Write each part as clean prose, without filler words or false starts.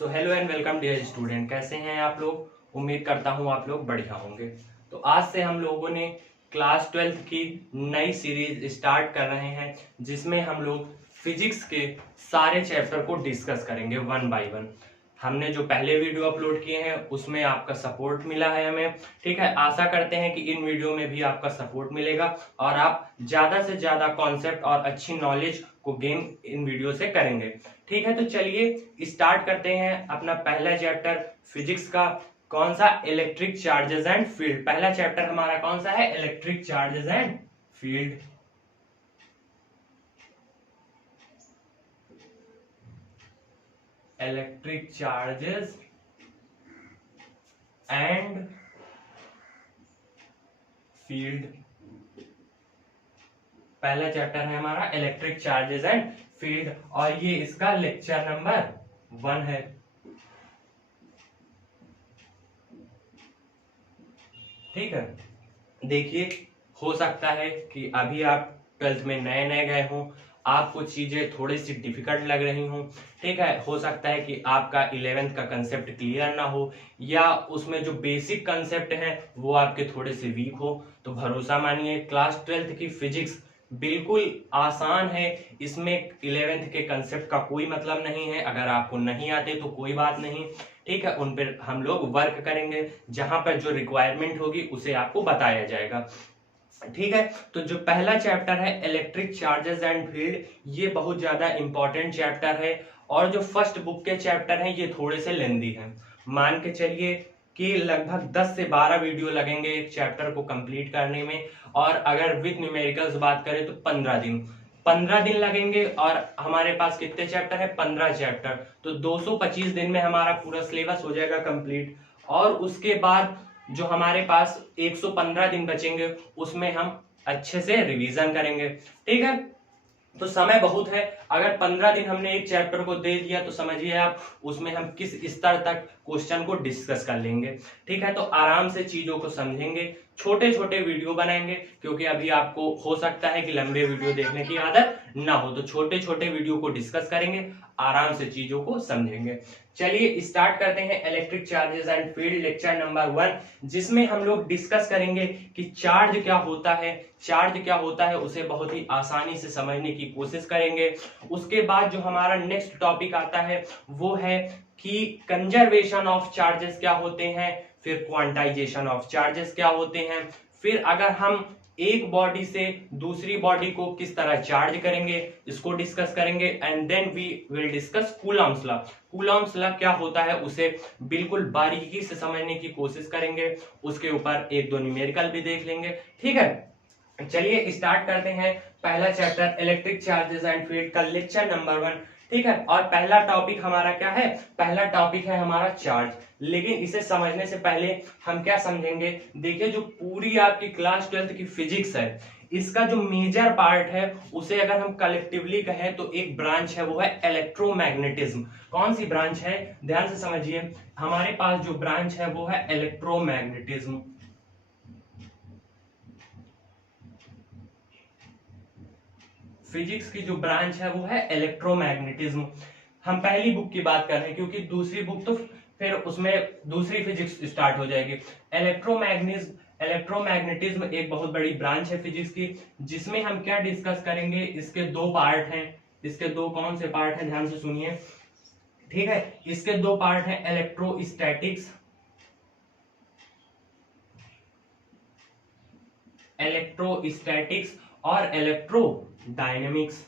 So hello and welcome dear student. कैसे हैं आप लोग? उम्मीद करता हूं आप लोग बढ़िया होंगे। तो आज से हम लोगों ने क्लास 12th की नई सीरीज स्टार्ट कर रहे हैं, जिसमें हम लोग फिजिक्स के सारे चैप्टर को डिस्कस करेंगे वन बाय वन। हमने जो पहले वीडियो अपलोड किए हैं उसमें आपका सपोर्ट मिला है हमें, ठीक है। आशा करते हैं कि इन वीडियो में भी आपका सपोर्ट मिलेगा और आप ज्यादा से ज्यादा कॉन्सेप्ट और अच्छी नॉलेज को गेन इन वीडियो से करेंगे, ठीक है। तो चलिए स्टार्ट करते हैं अपना पहला चैप्टर फिजिक्स का। कौन सा? Electric charges and field. पहला चैप्टर हमारा कौन सा है? Electric charges and field. Electric charges and field. पहला चैप्टर है हमारा इलेक्ट्रिक चार्जेस एंड फील्ड और ये इसका लेक्चर नंबर 1 है। ठीक है, देखिए, हो सकता है कि अभी आप 12th में नए नए गए हों, आपको चीजें थोड़ी सी डिफिकल्ट लग रही हों, ठीक है। हो सकता है कि आपका 11th का कंसेप्ट क्लियर ना हो या उसमें जो बेसिक कंसेप्ट हैं वो आपके थोड़े से वीक हो। तो भरोसा मानिए, क्लास 12th की फिजिक्स बिल्कुल आसान है। इसमें 11th के कंसेप्ट का कोई मतलब नहीं है। अगर आपको नहीं आते तो कोई बात नहीं, ठीक है, उन पर हम लोग वर्क करेंगे। जहां पर जो रिक्वायरमेंट होगी उसे आपको बताया जाएगा, ठीक है। तो जो पहला चैप्टर है इलेक्ट्रिक चार्जेस एंड फील्ड, ये बहुत ज्यादा इंपॉर्टेंट चैप्टर है और जो फर्स्ट बुक के चैप्टर हैं ये थोड़े से लेंदी हैं। मान के चलिए कि लगभग 10 से 12 वीडियो लगेंगे एक चैप्टर को कंप्लीट करने में, और अगर विद न्यूमेरिकल्स बात करें तो 15 दिन लगेंगे। और हमारे पास कितने चैप्टर है? 15 चैप्टर। तो 225 दिन में हमारा पूरा सिलेबस हो जाएगा कंप्लीट। और उसके बाद जो हमारे पास 115 दिन बचेंगे उसमें हम अच्छे से रिवीजन करेंगे, ठीक है। तो समय बहुत है। अगर 15 दिन हमने एक चैप्टर को दे दिया तो समझिए आप उसमें हम किस स्तर तक क्वेश्चन को डिस्कस कर लेंगे, ठीक है। तो आराम से चीजों को समझेंगे, छोटे छोटे वीडियो बनाएंगे, क्योंकि अभी आपको हो सकता है कि लंबे वीडियो देखने की आदत ना हो। तो छोटे छोटे वीडियो को डिस्कस करेंगे, आराम से चीजों को समझेंगे। चलिए स्टार्ट करते हैं electric charges and field lecture number 1, जिसमें हम लोग डिस्कस करेंगे कि चार्ज क्या होता है। चार्ज क्या होता है उसे बहुत ही आसानी से समझने की कोशिश करेंगे। उसके बाद जो हमारा नेक्स्ट टॉपिक आता है वो है कि कंजर्वेशन ऑफ चार्जेस क्या होते हैं, फिर क्वांटाइजेशन ऑफ चार्जेस क्या होते हैं, फिर अगर हम एक बॉडी से दूसरी बॉडी को किस तरह चार्ज करेंगे इसको डिस्कस करेंगे। And then we will discuss Coulomb's law. Coulomb's law क्या होता है उसे बिल्कुल बारीकी से समझने की कोशिश करेंगे। उसके ऊपर एक दो न्यूमेरिकल भी देख लेंगे, ठीक है। चलिए स्टार्ट करते हैं पहला chapter electric charges and field का लेक्चर नंबर 1, ठीक है। और पहला टॉपिक हमारा क्या है? पहला टॉपिक है हमारा चार्ज। लेकिन इसे समझने से पहले हम क्या समझेंगे, देखिए, जो पूरी आपकी क्लास 12th की फिजिक्स है इसका जो मेजर पार्ट है उसे अगर हम कलेक्टिवली कहें तो एक ब्रांच है वो है इलेक्ट्रोमैग्नेटिज्म। कौन सी ब्रांच है? ध्यान से समझिए, हमारे पास जो ब्रांच है वो है इलेक्ट्रोमैग्नेटिज्म। फिजिक्स की जो ब्रांच है वो है इलेक्ट्रोमैग्नेटिज्म। हम पहली बुक की बात कर रहे हैं क्योंकि दूसरी बुक तो फिर उसमें दूसरी फिजिक्स स्टार्ट हो जाएगी। इलेक्ट्रोमैग्नेटिज्म एक बहुत बड़ी ब्रांच है फिजिक्स की, जिसमें हम क्या डिस्कस करेंगे, इसके दो पार्ट हैं। इसके दो कौन से पार्ट हैं? ध्यान से सुनिए, ठीक है। इसके दो पार्ट हैं, इलेक्ट्रोस्टैटिक्स, इलेक्ट्रोस्टैटिक्स और इलेक्ट्रोडायनेमिक्स।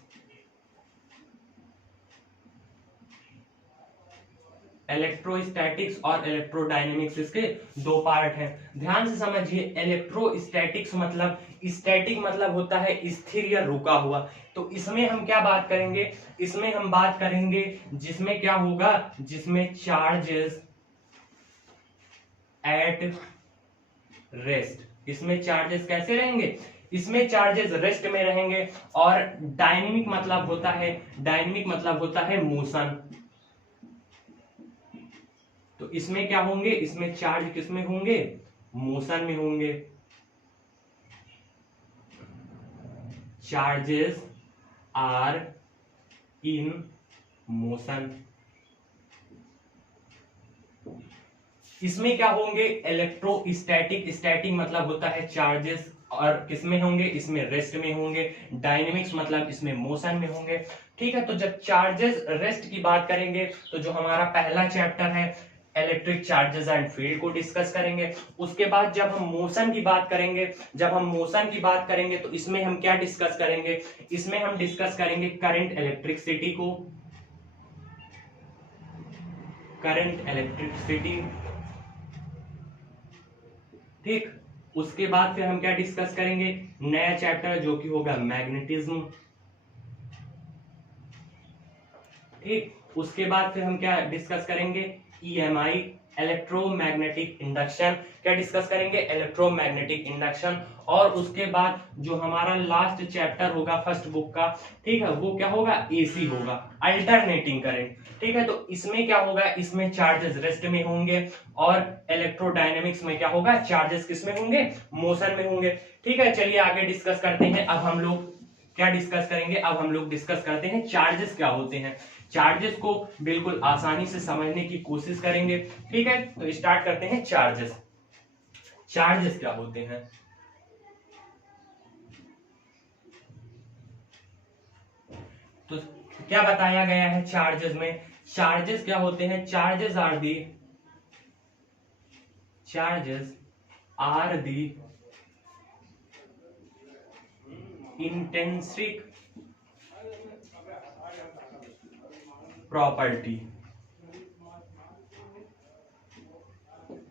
इलेक्ट्रोस्टैटिक्स और इलेक्ट्रोडायनेमिक्स इसके दो पार्ट हैं। ध्यान से समझिए, इलेक्ट्रोस्टैटिक्स मतलब स्टैटिक मतलब होता है स्थिर या रुका हुआ। तो इसमें हम क्या बात करेंगे? इसमें हम बात करेंगे जिसमें क्या होगा, जिसमें चार्जेस एट रेस्ट। इसमें चार्जेस कैसे रहेंगे? इसमें चार्जेस रेस्ट में रहेंगे। और डायनेमिक मतलब होता है, डायनेमिक मतलब होता है मोशन। तो इसमें क्या होंगे? इसमें चार्ज किस में होंगे? मोशन में होंगे। Charges are in motion. इसमें क्या होंगे, इलेक्ट्रोस्टैटिक, स्टैटिक मतलब होता है चार्जेस, और किसमें होंगे, इसमें रेस्ट में होंगे। डायनेमिक्स मतलब इसमें मोशन में होंगे। ठीक है, तो जब चार्जेस रेस्ट की बात करेंगे तो जो हमारा पहला चैप्टर है इलेक्ट्रिक चार्जेस एंड फील्ड को डिस्कस करेंगे। उसके बाद जब हम मोशन की बात करेंगे, तो इसमें हम क्या डिस्कस करेंगे, इसमें हम डिस्कस करेंगे करंट इलेक्ट्रिसिटी। ठीक, उसके बाद फिर हम क्या डिस्कस करेंगे, नया चैप्टर जो कि होगा मैग्नेटिज्म। ठीक, उसके बाद फिर हम क्या डिस्कस करेंगे, EMI, इलेक्ट्रोमैग्नेटिक इंडक्शन। क्या डिस्कस करेंगे, इलेक्ट्रोमैग्नेटिक इंडक्शन। और उसके बाद जो हमारा लास्ट चैप्टर होगा फर्स्ट बुक का, ठीक है, वो क्या होगा, AC होगा, अल्टरनेटिंग करंट। ठीक है, तो इसमें क्या होगा, इसमें चार्जेस रेस्ट में होंगे, और इलेक्ट्रोडायनेमिक्स में क्या होगा, चार्जेस किस में होंगे, मोशन में होंगे। ठीक है, चलिए आगे डिस्कस करते हैं। अब हम लोग क्या डिस्कस करेंगे, अब हम लोग डिस्कस करते हैं चार्जेस क्या होते हैं। चार्जेस को बिल्कुल आसानी से समझने की कोशिश करेंगे। ठीक है, तो स्टार्ट करते हैं। चार्जेस क्या होते हैं, तो क्या बताया गया है चार्जेस में, चार्जेस क्या होते हैं, charges are the intrinsic property.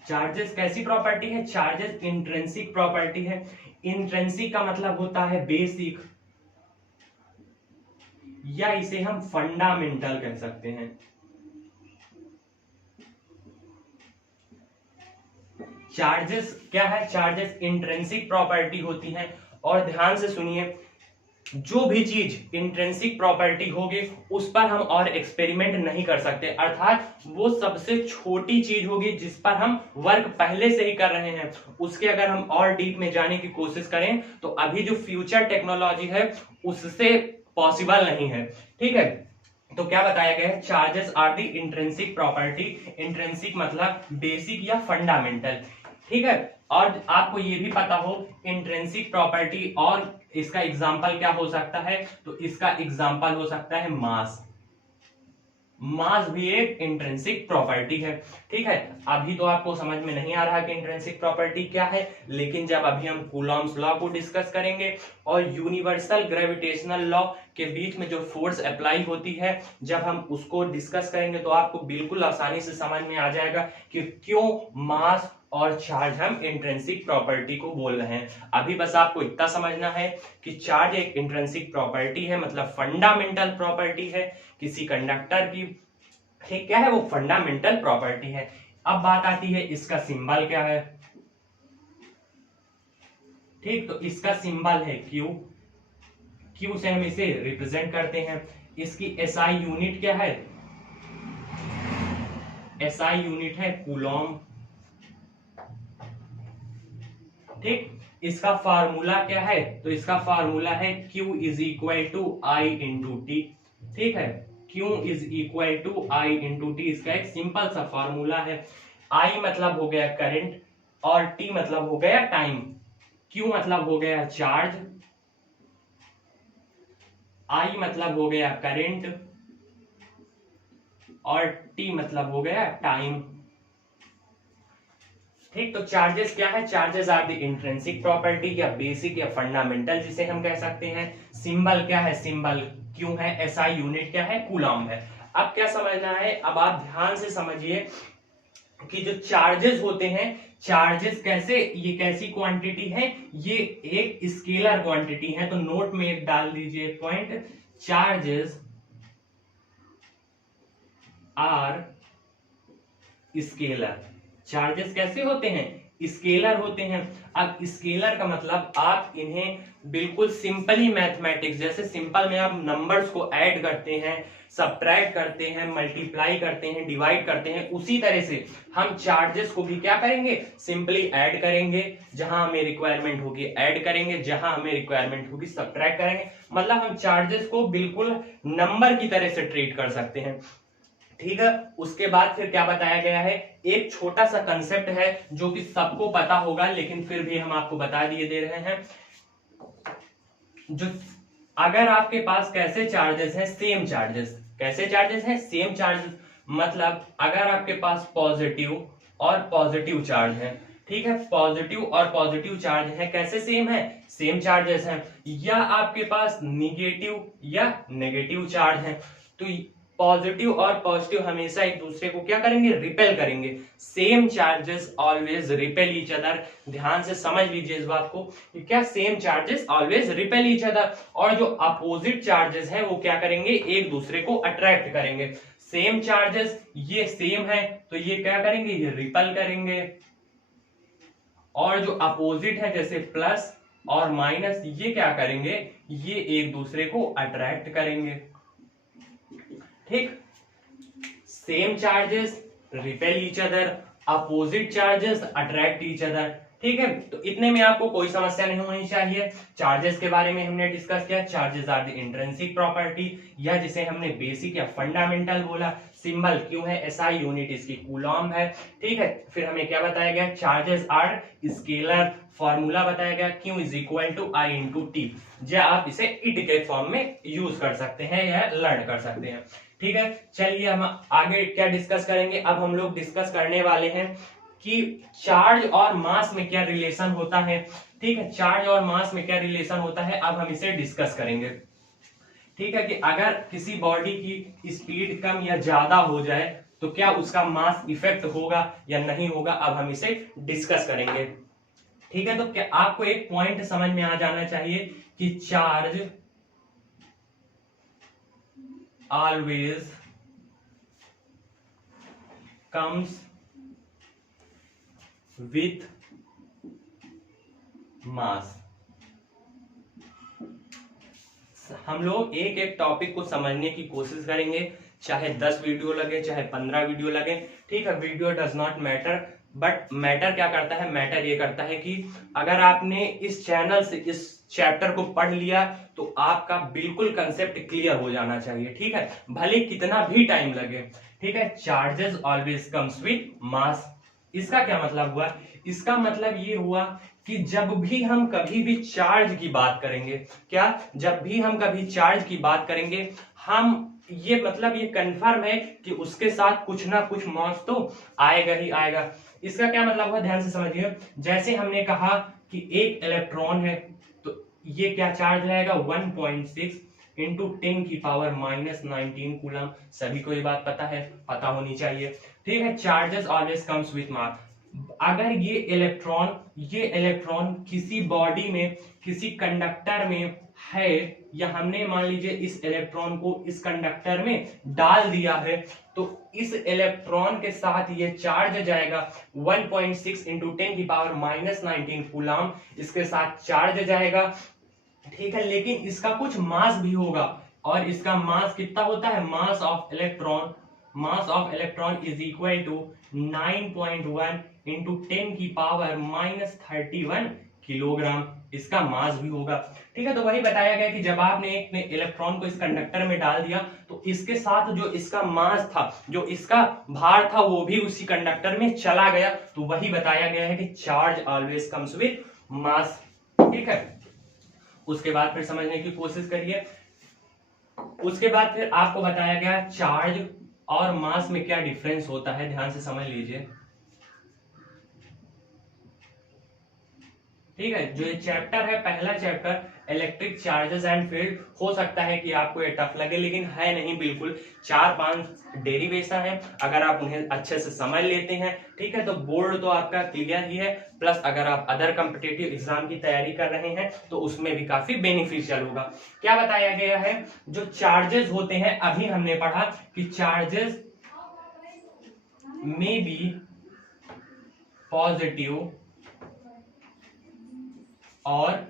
Charges कैसी प्रॉपर्टी है, चार्जेस इंट्रिंसिक प्रॉपर्टी है। इंट्रिंसिक का मतलब होता है बेसिक, या इसे हम फंडामेंटल कह सकते हैं। चार्जेस क्या है, चार्जेस इंट्रिंसिक प्रॉपर्टी होती है। और ध्यान से सुनिए, जो भी चीज इंट्रिंसिक प्रॉपर्टी होगी उस पर हम और एक्सपेरिमेंट नहीं कर सकते, अर्थात वो सबसे छोटी चीज होगी जिस पर हम वर्क पहले से ही कर रहे हैं, उसके अगर हम और डीप में जाने की कोशिश करें तो अभी जो फ्यूचर टेक्नोलॉजी है उससे पॉसिबल नहीं है। ठीक है, तो क्या बताया गया है, charges are the intrinsic property. Intrinsic मतलब बेसिक या फंडामेंटल। ठीक है, और आपको ये भी पता हो इंट्रिंसिक प्रॉपर्टी, और इसका एग्जाम्पल क्या हो सकता है, तो इसका एग्जाम्पल हो सकता है मास। मास भी एक इंट्रिंसिक प्रॉपर्टी है। ठीक है, अभी तो आपको समझ में नहीं आ रहा कि इंट्रिंसिक प्रॉपर्टी क्या है, लेकिन जब अभी हम कूलॉम्स लॉ को डिस्कस करेंगे और यूनिवर्सल ग्रेविटेशनल लॉ के बीच में जो फोर्स अप्लाई होती है, जब हम उसको डिस्कस करेंगे तो आपको बिल्कुल आसानी से समझ में आ जाएगा कि क्यों मास और चार्ज हम इंट्रिंसिक प्रॉपर्टी को बोल रहे हैं। अभी बस आपको इतना समझना है कि चार्ज एक इंट्रिंसिक प्रॉपर्टी है, मतलब फंडामेंटल प्रॉपर्टी है किसी कंडक्टर की। ठीक, क्या है वो, फंडामेंटल प्रॉपर्टी है। अब बात आती है इसका सिंबल क्या है। ठीक, तो इसका सिंबल है क्यू। क्यू से हम इसे रिप्रेजेंट करते हैं। इसकी एसआई यूनिट क्या है, एसआई यूनिट है कूलॉम। ठीक, इसका फार्मूला क्या है, तो इसका फार्मूला है Q is equal to I into T. ठीक है, Q is equal to I into T, इसका एक सिंपल सा फार्मूला है। I मतलब हो गया करंट, और T मतलब हो गया टाइम। Q मतलब हो गया चार्ज, I मतलब हो गया करंट, और T मतलब हो गया टाइम। ठीक, तो चार्जेस क्या है, charges are the intrinsic property या बेसिक या फंडामेंटल जिसे हम कह सकते हैं। सिंबल क्या है, सिंबल क्यों है, एसआई यूनिट क्या है, कूलॉम है। अब क्या समझना है, अब आप ध्यान से समझिए कि जो चार्जेस होते हैं, चार्जेस कैसे, ये कैसी क्वांटिटी है, ये एक स्केलर क्वांटिटी है। तो नोट में एक डाल दीजिए point, charges are scalar. Charges कैसे होते हैं, स्केलर होते हैं। अब स्केलर का मतलब आप इन्हें बिल्कुल सिंपली मैथमेटिक्स जैसे सिंपल में आप नंबर्स को ऐड करते हैं, सब्ट्रैक्ट करते हैं, मल्टीप्लाई करते हैं, डिवाइड करते हैं, उसी तरह से हम चार्जेस को भी क्या करेंगे, सिंपली ऐड करेंगे। जहां हमें रिक्वायरमेंट होगी ऐड करेंगे, जहां हमें रिक्वायरमेंट होगी सब्ट्रैक्ट करेंगे। मतलब हम चार्जेस को बिल्कुल नंबर की तरह से ट्रीट कर सकते हैं। ठीक है। उसके बाद फिर क्या बताया गया है, एक छोटा सा कंसेप्ट है जो कि सबको पता होगा, लेकिन फिर भी हम आपको बता दिए दे रहे हैं। जो अगर आपके पास कैसे चार्जेस हैं, सेम चार्जेस, कैसे चार्जेस हैं, सेम चार्जेस, मतलब अगर आपके पास पॉजिटिव और पॉजिटिव चार्ज है, ठीक है, पॉजिटिव और पॉजिटिव चार्ज है, कैसे सेम है, सेम चार्जेस हैं, या आपके पास निगेटिव या नेगेटिव चार्ज है, तो पॉजिटिव और पॉजिटिव हमेशा एक दूसरे को क्या करेंगे, रिपेल करेंगे। Same charges always repel each other. ध्यान से समझ लीजिए इस बात को कि क्या same charges always repel each other, और जो अपोजिट चार्जेस है वो क्या करेंगे, एक दूसरे को अट्रैक्ट करेंगे। सेम चार्जेस ये सेम है तो ये क्या करेंगे, ये रिपेल करेंगे, और जो अपोजिट है जैसे प्लस और माइनस, ये क्या करेंगे, ये एक दूसरे को अट्रैक्ट करेंगे। ठीक, same charges repel each other, opposite charges attract each other. ठीक है, तो इतने में आपको कोई समस्या नहीं होनी चाहिए। चार्जेस के बारे में हमने डिस्कस किया, charges are the intrinsic property, या जिसे हमने बेसिक या फंडामेंटल बोला। सिंबल क्यों है एसआई, यूनिट इसकी कूलॉम है। ठीक है, फिर हमें क्या बताया गया, चार्जेस आर स्केलर, फॉर्मूला बताया गया Q is equal to I into T, या आप इसे इट के फॉर्म में यूज कर सकते हैं या लर्न कर सकते हैं। ठीक है, चलिए हम आगे क्या डिस्कस करेंगे। अब हम लोग डिस्कस करने वाले हैं कि चार्ज और मास में क्या रिलेशन होता है। ठीक है, चार्ज और मास में क्या रिलेशन होता है, अब हम इसे डिस्कस करेंगे। ठीक है, कि अगर किसी बॉडी की स्पीड कम या ज्यादा हो जाए तो क्या उसका मास इफेक्ट होगा या नहीं होगा, अब हम इसे डिस्कस करेंगे। ठीक है, तो क्या आपको एक पॉइंट समझ में आ जाना चाहिए कि charge always comes with mass। हम लोग एक एक टॉपिक को समझने की कोशिश करेंगे, चाहे 10 वीडियो लगे चाहे 15 वीडियो लगे। ठीक है, video does not matter, but matter क्या करता है, मैटर ये करता है कि अगर आपने इस चैनल से इस चैप्टर को पढ़ लिया तो आपका बिल्कुल कंसेप्ट क्लियर हो जाना चाहिए। ठीक है, भले कितना भी टाइम लगे। ठीक है, charges always comes with mass, इसका क्या मतलब हुआ, इसका मतलब ये हुआ कि जब भी हम कभी भी चार्ज की बात करेंगे, क्या जब भी हम कभी चार्ज की बात करेंगे, हम ये मतलब ये कंफर्म है कि उसके साथ कुछ ना कुछ मास तो आएगा ही आएगा। इसका क्या मतलब हुआ, ध्यान से समझिए। जैसे हमने कहा कि एक इलेक्ट्रॉन है तो ये क्या चार्ज रहेगा, 1.6 इंटू 10 की पावर -19 कूलम। सभी को ये बात पता है, पता होनी चाहिए। ठीक है, charges always comes with mass. अगर ये इलेक्ट्रॉन किसी बॉडी में, किसी कंडक्टर में है, या हमने मान लीजिए इस इलेक्ट्रॉन को इस कंडक्टर में डाल दिया है, तो इस इलेक्ट्रॉन के साथ ये चार्ज जाएगा 1.6 इंटू 10 की पावर -19 कूलम, इसके साथ चार्ज जाएगा। ठीक है, लेकिन इसका कुछ मास भी होगा, और इसका मास कितना होता है, mass of electron is equal to 9.1 into 10 की पावर -31 किलोग्राम, इसका मास भी होगा। ठीक है, तो वही बताया गया कि जब आपने एक इलेक्ट्रॉन को इस कंडक्टर में डाल दिया तो इसके साथ जो इसका मास था, जो इसका भार था, वो भी उसी कंडक्टर में चला गया। तो वही बताया गया है कि charge always comes with mass. ठीक है, उसके बाद फिर समझने की कोशिश करिए। उसके बाद फिर आपको बताया गया चार्ज और मास में क्या डिफरेंस होता है, ध्यान से समझ लीजिए। ठीक है, जो ये चैप्टर है, पहला chapter electric charges and field, हो सकता है कि आपको ये टफ लगे, लेकिन है नहीं बिल्कुल। 4-5 डेरिवेशन है, अगर आप उन्हें अच्छे से समझ लेते हैं, ठीक है, तो बोर्ड तो आपका क्लियर ही है। प्लस अगर आप अदर कॉम्पिटिटिव एग्जाम की तैयारी कर रहे हैं तो उसमें भी काफी बेनिफिशियल होगा। क्या बताया गया है, जो चार्जेस होते हैं, अभी हमने पढ़ा कि चार्जेस में बी पॉजिटिव और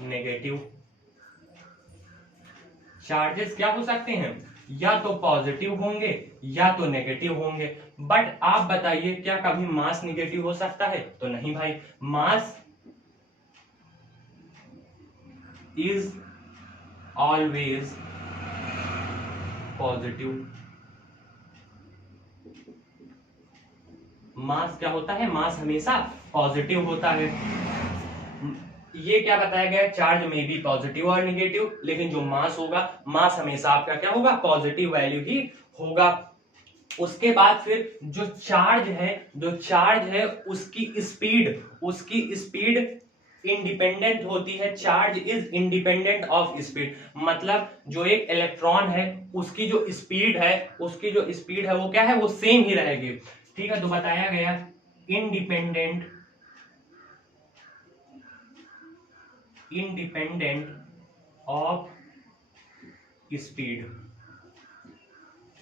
नेगेटिव। चार्जेस क्या हो सकते हैं, या तो पॉजिटिव होंगे या तो नेगेटिव होंगे। बट आप बताइए, क्या कभी मास नेगेटिव हो सकता है, तो नहीं भाई, मास इज ऑलवेज पॉजिटिव। मास क्या होता है, मास हमेशा पॉजिटिव होता है। ये क्या बताया गया, चार्ज में भी पॉजिटिव और निगेटिव, लेकिन जो मास होगा, मास हमेशा आपका क्या होगा, पॉजिटिव वैल्यू ही होगा। उसके बाद फिर जो चार्ज है उसकी स्पीड इंडिपेंडेंट होती है। Charge is independent of speed, मतलब जो एक इलेक्ट्रॉन है उसकी जो स्पीड है वो क्या है, वो सेम ही रहेगी। ठीक है, तो बताया गया इंडिपेंडेंट ऑफ स्पीड।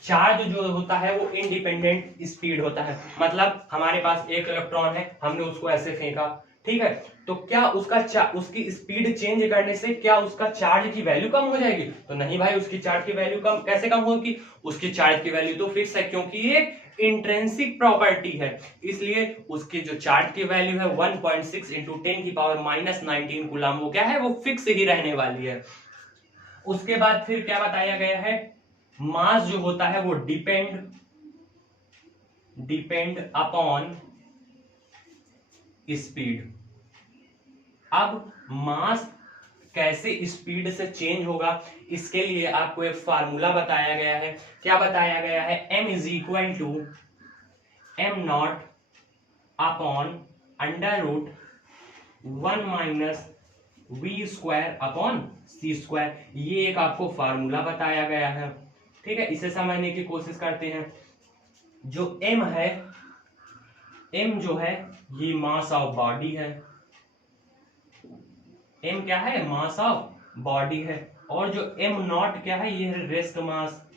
चार्ज जो होता है वो इंडिपेंडेंट स्पीड होता है, मतलब हमारे पास एक इलेक्ट्रॉन है, हमने उसको ऐसे फेंका, ठीक है, तो क्या उसकी स्पीड चेंज करने से क्या उसका चार्ज की वैल्यू कम हो जाएगी? तो नहीं भाई, उसकी चार्ज की वैल्यू कैसे कम होगी? उसकी चार्ज की वैल्यू तो फिक्स है, क्योंकि ये इंट्रिंसिक प्रॉपर्टी है, इसलिए उसकी जो चार्ज की वैल्यू है 1.6 इंटू 10⁻⁻19 कूलम, वो क्या है, वो फिक्स ही रहने वाली है। उसके बाद फिर क्या बताया गया है, मास जो होता है वो डिपेंड अपॉन स्पीड। अब मास कैसे स्पीड से चेंज होगा, इसके लिए आपको एक फार्मूला बताया गया है। क्या बताया गया है, m is equal to m0 upon √1 minus v square upon c square. ये एक आपको फार्मूला बताया गया है, ठीक है, इसे समझने की कोशिश करते हैं। जो m है, m जो है ये मास ऑफ बॉडी है, m क्या है, मास ऑफ बॉडी है, और जो m0 क्या है, ये है रेस्ट मास।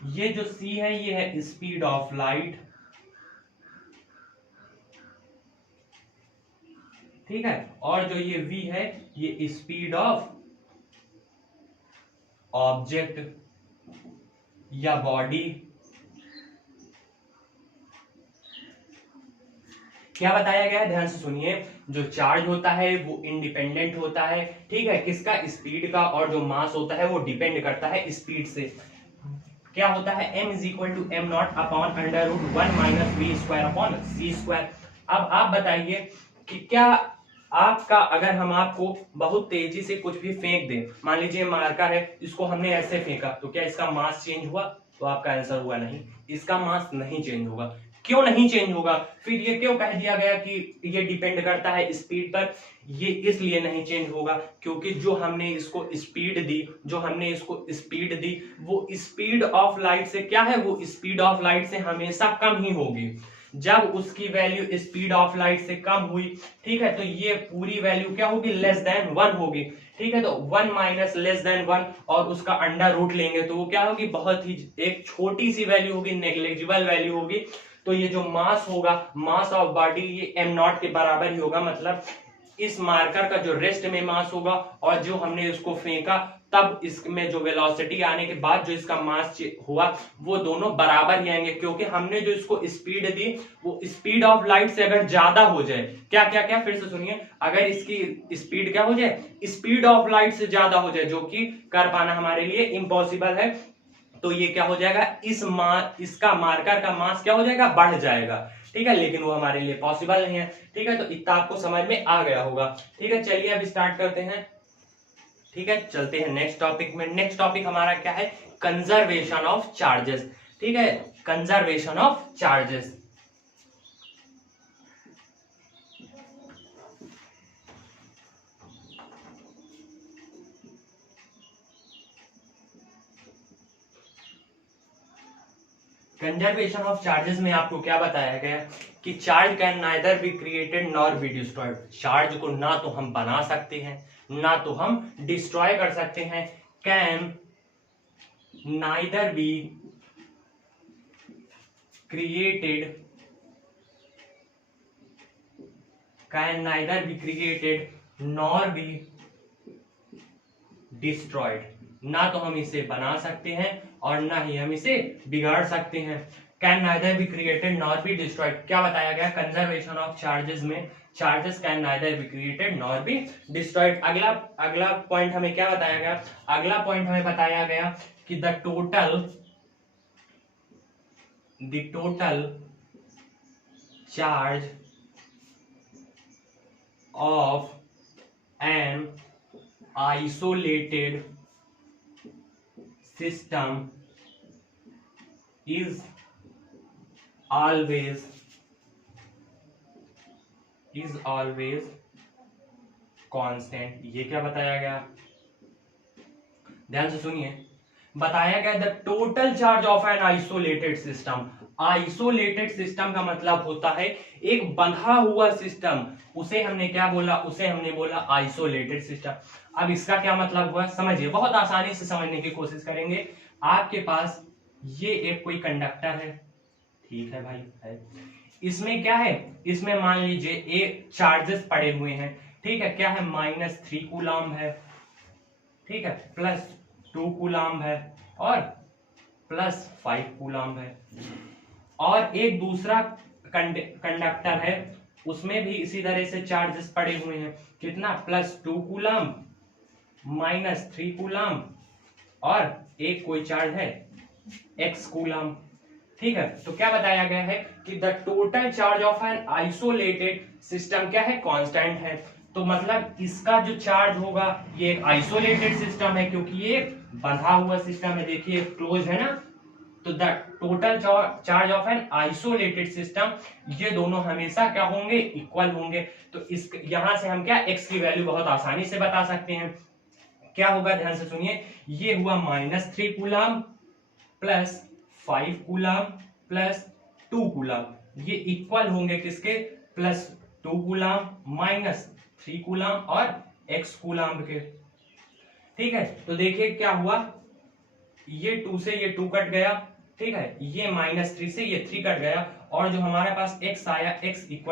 ये जो c है ये है स्पीड ऑफ लाइट, ठीक है, और जो ये v है ये स्पीड ऑफ ऑब्जेक्ट या बॉडी। क्या बताया गया है, ध्यान से सुनिए। जो चार्ज होता है वो इंडिपेंडेंट होता है, ठीक है, किसका, स्पीड का, और जो मास होता है वो डिपेंड करता है स्पीड से। क्या होता है, m is equal to m0 upon √1 minus v square upon c square. अब आप बताइए कि क्या आपका, अगर हम आपको बहुत तेजी से कुछ भी फेंक दें, मान लीजिए मार्कर है, इसको हमने ऐसे फेंका, तो क्या इसका मास चेंज हुआ? तो आपका आंसर हुआ नहीं, इसका मास नहीं चेंज होगा। क्यों नहीं चेंज होगा? फिर ये क्यों कह दिया गया कि ये डिपेंड करता है स्पीड पर? ये इसलिए नहीं चेंज होगा क्योंकि जो हमने इसको स्पीड दी वो स्पीड ऑफ लाइट से क्या है, वो स्पीड ऑफ लाइट से हमेशा कम ही होगी। जब उसकी वैल्यू स्पीड ऑफ लाइट से कम हुई, ठीक है, तो ये पूरी वैल्यू क्या होगी, लेस देन 1 होगी, ठीक है, तो 1 माइनस लेस देन 1 और उसका अंडर रूट लेंगे तो वो क्या होगी, बहुत ही एक छोटी सी वैल्यू होगी, नेग्लिजिबल वैल्यू होगी। तो ये जो मास होगा, मास ऑफ बॉडी, ये m0 के बराबर ही होगा, मतलब इस मार्कर का जो रेस्ट में मास होगा और जो हमने इसको फेंका तब इसमें जो वेलोसिटी आने के बाद जो इसका मास हुआ वो दोनों बराबर ही आएंगे, क्योंकि हमने जो इसको स्पीड दी वो स्पीड ऑफ लाइट से अगर ज्यादा हो जाए, क्या क्या क्या, फिर से सुनिए, अगर इसकी स्पीड क्या हो जाए, स्पीड ऑफ लाइट से ज्यादा हो जाए, जो कि कर पाना हमारे लिए इम्पॉसिबल है, तो ये क्या हो जाएगा, इसका मार्कर का मास क्या हो जाएगा, बढ़ जाएगा, ठीक है, लेकिन वो हमारे लिए पॉसिबल नहीं है, ठीक है, तो इतना आपको समझ में आ गया होगा, ठीक है। चलिए अब स्टार्ट करते हैं, ठीक है, चलते हैं नेक्स्ट टॉपिक में। नेक्स्ट टॉपिक हमारा क्या है, कंजर्वेशन ऑफ चार्जेस, ठीक है, conservation of charges. Conservation of charges में आपको क्या बताया गया कि charge can neither be created nor be destroyed. Charge को ना तो हम बना सकते हैं ना तो हम डिस्ट्रॉय कर सकते हैं। Can neither be created nor be destroyed. ना तो हम इसे बना सकते हैं और ना ही हम इसे बिगाड़ सकते हैं। Can neither be created nor be destroyed. क्या बताया गया कंजर्वेशन ऑफ चार्जेस में, charges can neither be created nor be destroyed. अगला पॉइंट हमें क्या बताया गया, अगला पॉइंट हमें बताया गया कि the total the total charge of an isolated system is always constant. ये क्या बताया गया, ध्यान से सुनिए। बताया गया the total charge of an isolated system. Isolated system का मतलब होता है एक बंधा हुआ सिस्टम, उसे हमने क्या बोला, उसे हमने बोला आइसोलेटेड सिस्टम। अब इसका क्या मतलब हुआ समझिए, बहुत आसानी से समझने की कोशिश करेंगे। आपके पास ये एक कोई कंडक्टर है, ठीक है भाई है, इसमें क्या है, इसमें मान लीजिए एक चार्जेस पड़े हुए हैं, ठीक है, क्या है -3 कूलम है, ठीक है, +2 कूलम है और +5 कूलम है। और एक दूसरा कंडक्टर है, उसमें भी इसी तरह से चार्जेस पड़े हुए हैं, कितना +2 कूलम, -3 कूलम और एक कोई चार्ज है x कूलम, ठीक है। तो क्या बताया गया है कि the total charge of an isolated system क्या है, कांस्टेंट है। तो मतलब इसका जो चार्ज होगा, ये एक आइसोलेटेड सिस्टम है क्योंकि ये बंधा हुआ सिस्टम है, देखिए क्लोज है ना। तो the total charge of an isolated system, ये दोनों हमेशा क्या होंगे, इक्वल होंगे। तो इस यहां से हम क्या x की वैल्यू बहुत आसानी से बता सकते हैं। क्या होगा, ध्यान से सुनिए, ये हुआ -3 कूलम +5 कूलम +2 कूलम, ये इक्वल होंगे किसके, +2 कूलम -3 कूलम और x कूलम के, ठीक है। तो देखिए क्या हुआ, ये 2 से ये 2 कट गया, ठीक है, ये -3 से ये 3 कट गया और जो हमारे पास x आया, x =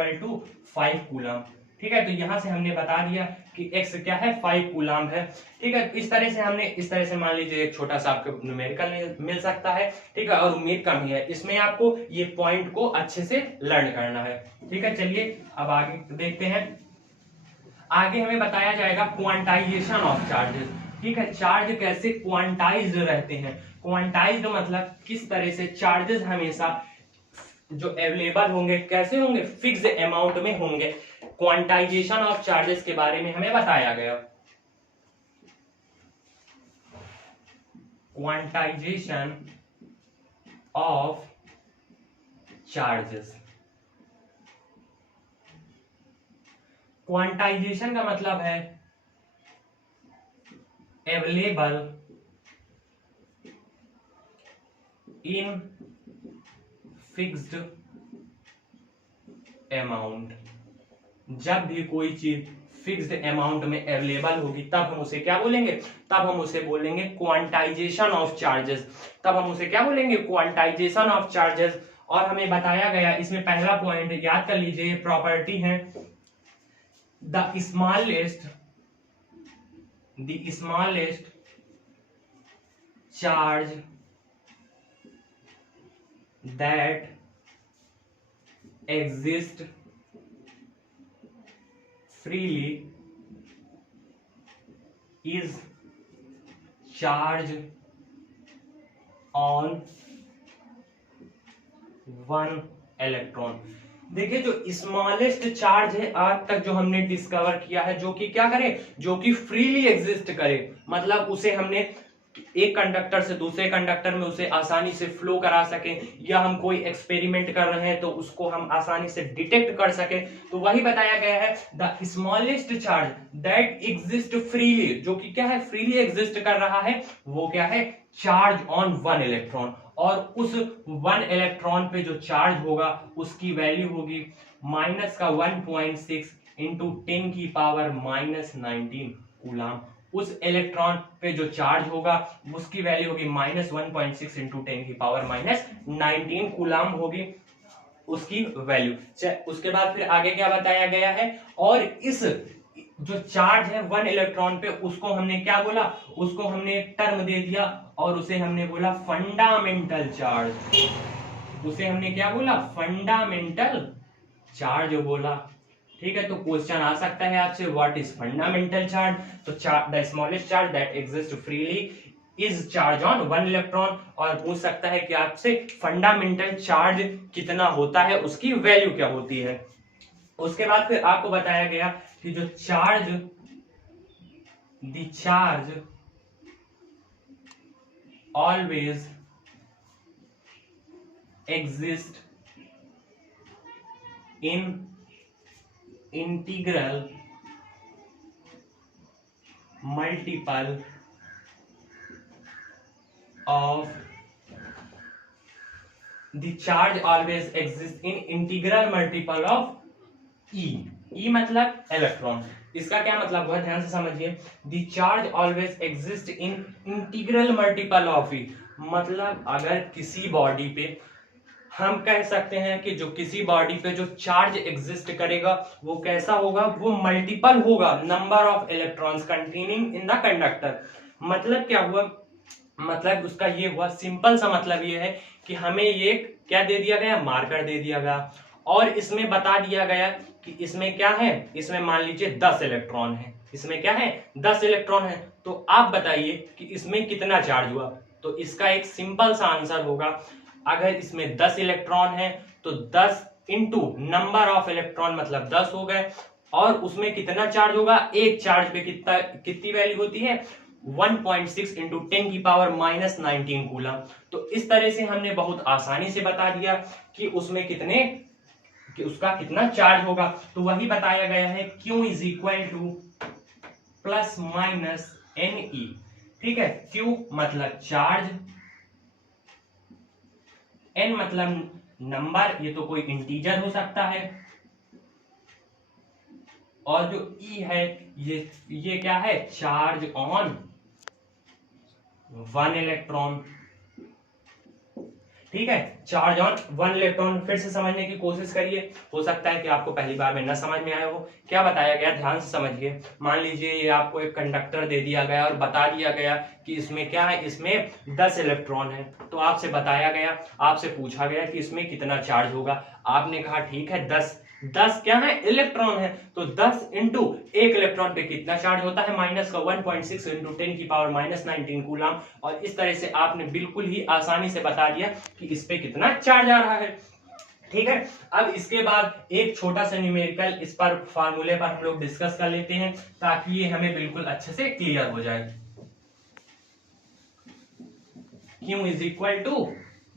5 कूलम, ठीक है। तो यहां से हमने बता दिया कि x क्या है, 5 कूलम है, ठीक है। इस तरह से हमने, इस तरह से मान लीजिए एक छोटा सा आपको न्यूमेरिकल मिल सकता है, ठीक है, और उम्मीद कम ही है, इसमें आपको ये पॉइंट को अच्छे से लर्न करना है, ठीक है। चलिए अब आगे देखते हैं। आगे हमें बताया जाएगा क्वांटाइजेशन ऑफ चार्जेस, ठीक है, चार्ज कैसे क्वांटाइज्ड रहते हैं। क्वांटाइज्ड मतलब किस तरह से चार्जेस हमेशा जो अवेलेबल होंगे कैसे होंगे, फिक्स्ड अमाउंट में होंगे। क्वांटाइजेशन ऑफ चार्जेस के बारे में हमें बताया गया। क्वांटाइजेशन ऑफ चार्जेस, क्वांटाइजेशन का मतलब है अवेलेबल इन फिक्स्ड अमाउंट। जब भी कोई चीज फिक्स्ड अमाउंट में अवेलेबल होगी तब हम उसे क्या बोलेंगे, तब हम उसे बोलेंगे क्वांटाइजेशन ऑफ चार्जेस, तब हम उसे क्या बोलेंगे, क्वांटाइजेशन ऑफ चार्जेस। और हमें बताया गया, इसमें पहला पॉइंट याद कर लीजिए, प्रॉपर्टी है the smallest charge that exist freely is charge on 1 electron। देखिए जो स्मॉलेस्ट चार्ज है आज तक जो हमने डिस्कवर किया है, जो कि क्या करे, जो कि फ्रीली एग्जिस्ट करे, मतलब उसे हमने एक कंडक्टर से दूसरे कंडक्टर में उसे आसानी से फ्लो करा सके, या हम कोई एक्सपेरिमेंट कर रहे हैं तो उसको हम आसानी से डिटेक्ट कर सके, तो वही बताया गया है the smallest charge that exist freely, जो कि क्या है, फ्रीली एग्जिस्ट कर रहा है, वो क्या है, चार्ज ऑन 1 इलेक्ट्रॉन। और उस 1 इलेक्ट्रॉन पे जो चार्ज होगा उसकी वैल्यू होगी -1.6 × 10⁻⁻19 कूलम। उस इलेक्ट्रॉन पे जो चार्ज होगा उसकी वैल्यू होगी -1.6 × 10⁻⁻19 कूलम होगी उसकी वैल्यू। उसके बाद फिर आगे क्या बताया गया है, और इस जो चार्ज है 1 इलेक्ट्रॉन पे, उसको हमने क्या बोला, उसको हमने एक टर्म दे दिया और उसे हमने बोला फंडामेंटल चार्ज। उसे हमने क्या बोला, फंडामेंटल चार्ज बोला, ठीक है। तो क्वेश्चन आ सकता है आपसे, व्हाट इज फंडामेंटल चार्ज। तो the smallest charge that exist freely is charge on 1 electron, और पूछ सकता है कि आपसे फंडामेंटल चार्ज कितना होता है, उसकी वैल्यू क्या होती है। उसके बाद फिर आपको बताया गया कि जो charge always exist in integral multiple of the charge always exists in integral multiple of E मतलब इलेक्ट्रॉन। इसका क्या मतलब हुआ, ध्यान से समझिए। The charge always exists in integral multiple of E, मतलब अगर किसी बॉडी पे हम कह सकते हैं कि जो किसी बॉडी पे जो चार्ज एग्जिस्ट करेगा वो कैसा होगा, वो मल्टीपल होगा number of electrons containing in the conductor. मतलब क्या हुआ, मतलब उसका ये हुआ, सिंपल सा मतलब ये है कि हमें ये क्या दे दिया गया, मार्कर दे दिया गया, और इसमें बता दिया गया कि इसमें क्या है, इसमें मान लीजिए 10 इलेक्ट्रॉन है, इसमें क्या है 10 इलेक्ट्रॉन है, तो आप बताइए कि इसमें कितना चार्ज हुआ। तो इसका एक सिंपल सा आंसर होगा, अगर इसमें 10 इलेक्ट्रॉन है तो 10 इंटू नंबर ऑफ इलेक्ट्रॉन मतलब 10 हो गए, और उसमें कितना चार्ज होगा, एक चार्ज पे कितनी वैल्यू होती है, 1.6 इंटू 10 की पावर माइनस 19 कूलम। तो इस तरह से हमने बहुत आसानी से बता दिया कि उसमें कि उसका कितना चार्ज होगा। तो वही बताया गया है, Q is equal two plus minus NE। ठीक है, Q मतलब चार्ज, N मतलब नंबर, ये तो कोई इंटीजर हो सकता है, और जो E है ये क्या है, चार्ज ऑन 1 इलेक्ट्रॉन। ठीक है, चार्ज ऑन 1 इलेक्ट्रॉन। फिर से समझने की कोशिश करिए, हो सकता है कि आपको पहली बार में न समझ में आया हो। क्या बताया गया, ध्यान से समझिए। मान लीजिए ये आपको एक कंडक्टर दे दिया गया और बता दिया गया कि इसमें क्या है, इसमें 10 इलेक्ट्रॉन है। तो आपसे बताया गया, आपसे पूछा गया कि इसमें कितना चार्ज होगा। आपने कहा ठीक है 10 क्या है, इलेक्ट्रॉन है, तो 10 इंटू एक इलेक्ट्रॉन पे कितना चार्ज होता है, माइनस का 1.6 इंटू 10 की पावर माइनस 19 कूलम। और इस तरह से आपने बिल्कुल ही आसानी से बता दिया कि इस पे कितना चार्ज आ रहा है। ठीक है, अब इसके बाद एक छोटा सा न्यूमेरिकल इस पर फार्मूले पर हम लोग डिस्कस कर लेते हैं, ताकि ये हमें बिल्कुल अच्छे से क्लियर हो जाए। Q is equal two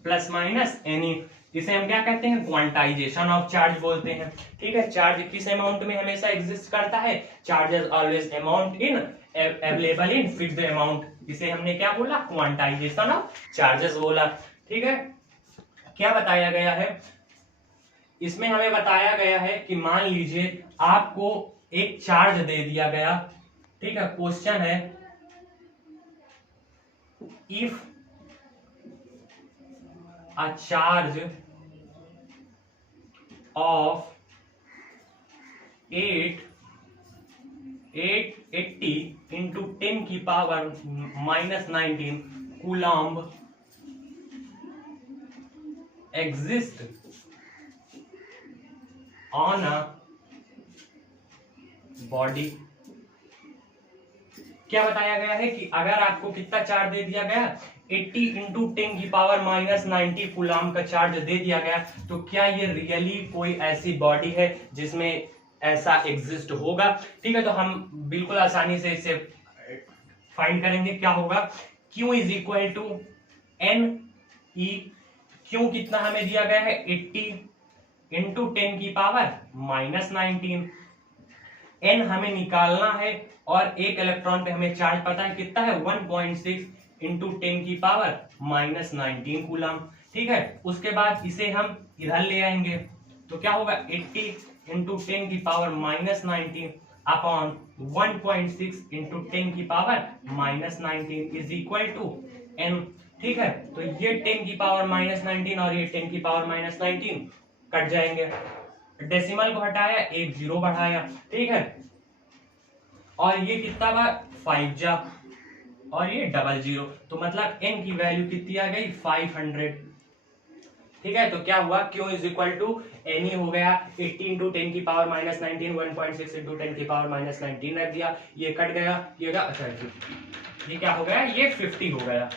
plus minus NE, इसे हम क्या कहते हैं, क्वांटाइजेशन ऑफ चार्ज बोलते हैं। ठीक है, चार्ज किस अमाउंट में हमेशा एग्जिस्ट करता है, charges always amount in available in fixed amount, इसे हमने क्या बोला, क्वांटाइजेशन ऑफ चार्जेस बोला। ठीक है, क्या बताया गया है, इसमें हमें बताया गया है कि मान लीजिए आपको एक चार्ज दे दिया गया। ठीक है, क्वेश्चन है, if a charge of 880 into 10 की power minus 19 coulomb exist on a body। क्या बताया गया है कि अगर आपको कितना चार्ज दे दिया गया, 80 इंटू 10 की पावर माइनस 90 कूलम का चार्ज दे दिया गया, तो क्या ये रियली कोई ऐसी बॉडी है जिसमें ऐसा एग्जिस्ट होगा। ठीक है, तो हम बिल्कुल आसानी से इसे फाइंड करेंगे। क्या होगा, Q is equal to NE। Q कितना हमें दिया गया है, 80 इंटू 10 की पावर माइनस 19। N हमें निकालना है, और एक इलेक्ट्रॉन पे हमें चार्ज पता है कितना है, 1.6 इंटू 10 की पावर माइनस 19 कूलम। ठीक है, उसके बाद इसे हम इधर ले आएंगे, तो क्या होगा, 80 इंटू 10 की पावर माइनस 19 अपॉन 1.6 इंटू 10 की power minus 19 is equal to N। ठीक है, तो ये 10 की पावर माइनस 19 और ये 10 की पावर माइनस 19 कट जाएंगे, डेसिमल को हटाया, एक जीरो बढ़ाया। ठीक है, और ये कितना बा 5 जा, और ये 00, तो मतलब N की वैल्यू कितनी आ गई, 500। ठीक है, तो क्या हुआ, Q is equal to Ni हो गया 80 इंटू 10 की पावर माइनस 19, 1.6 इंटू 10 की पावर माइनस 19 रख दिया, ये कट गया, ये अच्छा ये क्या हो गया, ये 50 हो गया।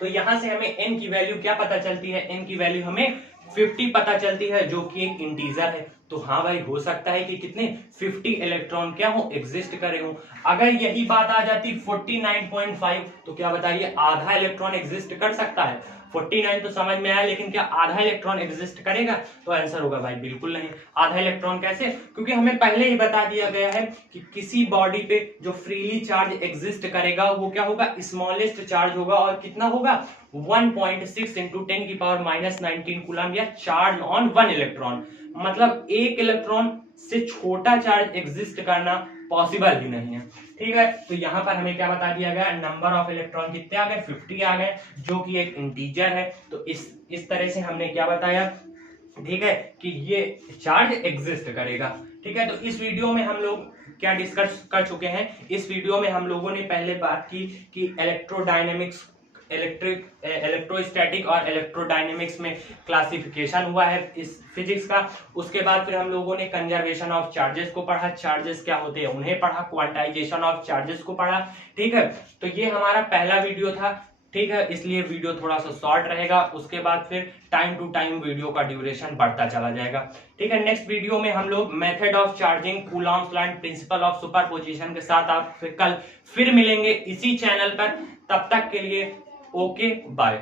तो यहां से हमें n की वैल्यू क्या पता चलती है, n की वैल्यू हमें 50 पता चलती है, जो कि एक इंटीजर है। तो हाँ भाई, हो सकता है कि कितने 50 इलेक्ट्रॉन क्या हो, एग्जिस्ट करे हो। अगर यही बात आ जाती 49.5, तो क्या बताइए, आधा इलेक्ट्रॉन एग्जिस्ट कर सकता है। 49 तो समझ में आया, लेकिन क्या आधा इलेक्ट्रॉन एग्जिस्ट करेगा? तो आंसर होगा भाई बिल्कुल नहीं। आधा इलेक्ट्रॉन कैसे? क्योंकि हमें पहले ही बता दिया गया है कि किसी बॉडी पे जो फ्रीली चार्ज एग्जिस्ट करेगा वो क्या होगा, स्मॉलेस्ट चार्ज होगा, और कितना होगा, 1.6 इंटू 10 की पावर माइनस 19 कूलम, या चार्ज ऑन 1 इलेक्ट्रॉन। मतलब एक इलेक्ट्रॉन से छोटा चार्ज एग्जिस्ट करना पॉसिबल ही नहीं है। ठीक है, तो यहां पर हमें क्या बता दिया गया, नंबर ऑफ इलेक्ट्रॉन कितने आ गए, 50 आ गए, जो कि एक इंटीजर है। तो इस तरह से हमने क्या बताया, ठीक है, कि ये चार्ज एग्जिस्ट करेगा। ठीक है, तो इस वीडियो में हम लोग क्या डिस्कस कर चुके हैं, इस वीडियो में हम लोगों ने पहले बात की कि इलेक्ट्रोडायनेमिक्स, इलेक्ट्रोस्टैटिक और इलेक्ट्रोडायनेमिक्स में क्लासिफिकेशन हुआ है इस फिजिक्स का। उसके बाद फिर हम लोगों ने कंजर्वेशन ऑफ चार्जेस को पढ़ा, चार्जेस क्या होते हैं उन्हें पढ़ा, क्वांटाइजेशन ऑफ चार्जेस को पढ़ा। ठीक है, तो ये हमारा पहला वीडियो था। ठीक है, इसलिए वीडियो थोड़ा सा शॉर्ट रहेगा, उसके बाद फिर टाइम टू टाइम वीडियो का ड्यूरेशन बढ़ता चला जाएगा। ठीक है, नेक्स्ट वीडियो में हम लोग method of charging, Coulomb's law and principle of superposition के साथ आप कल फिर मिलेंगे इसी चैनल पर। तब तक के लिए ओके बाय।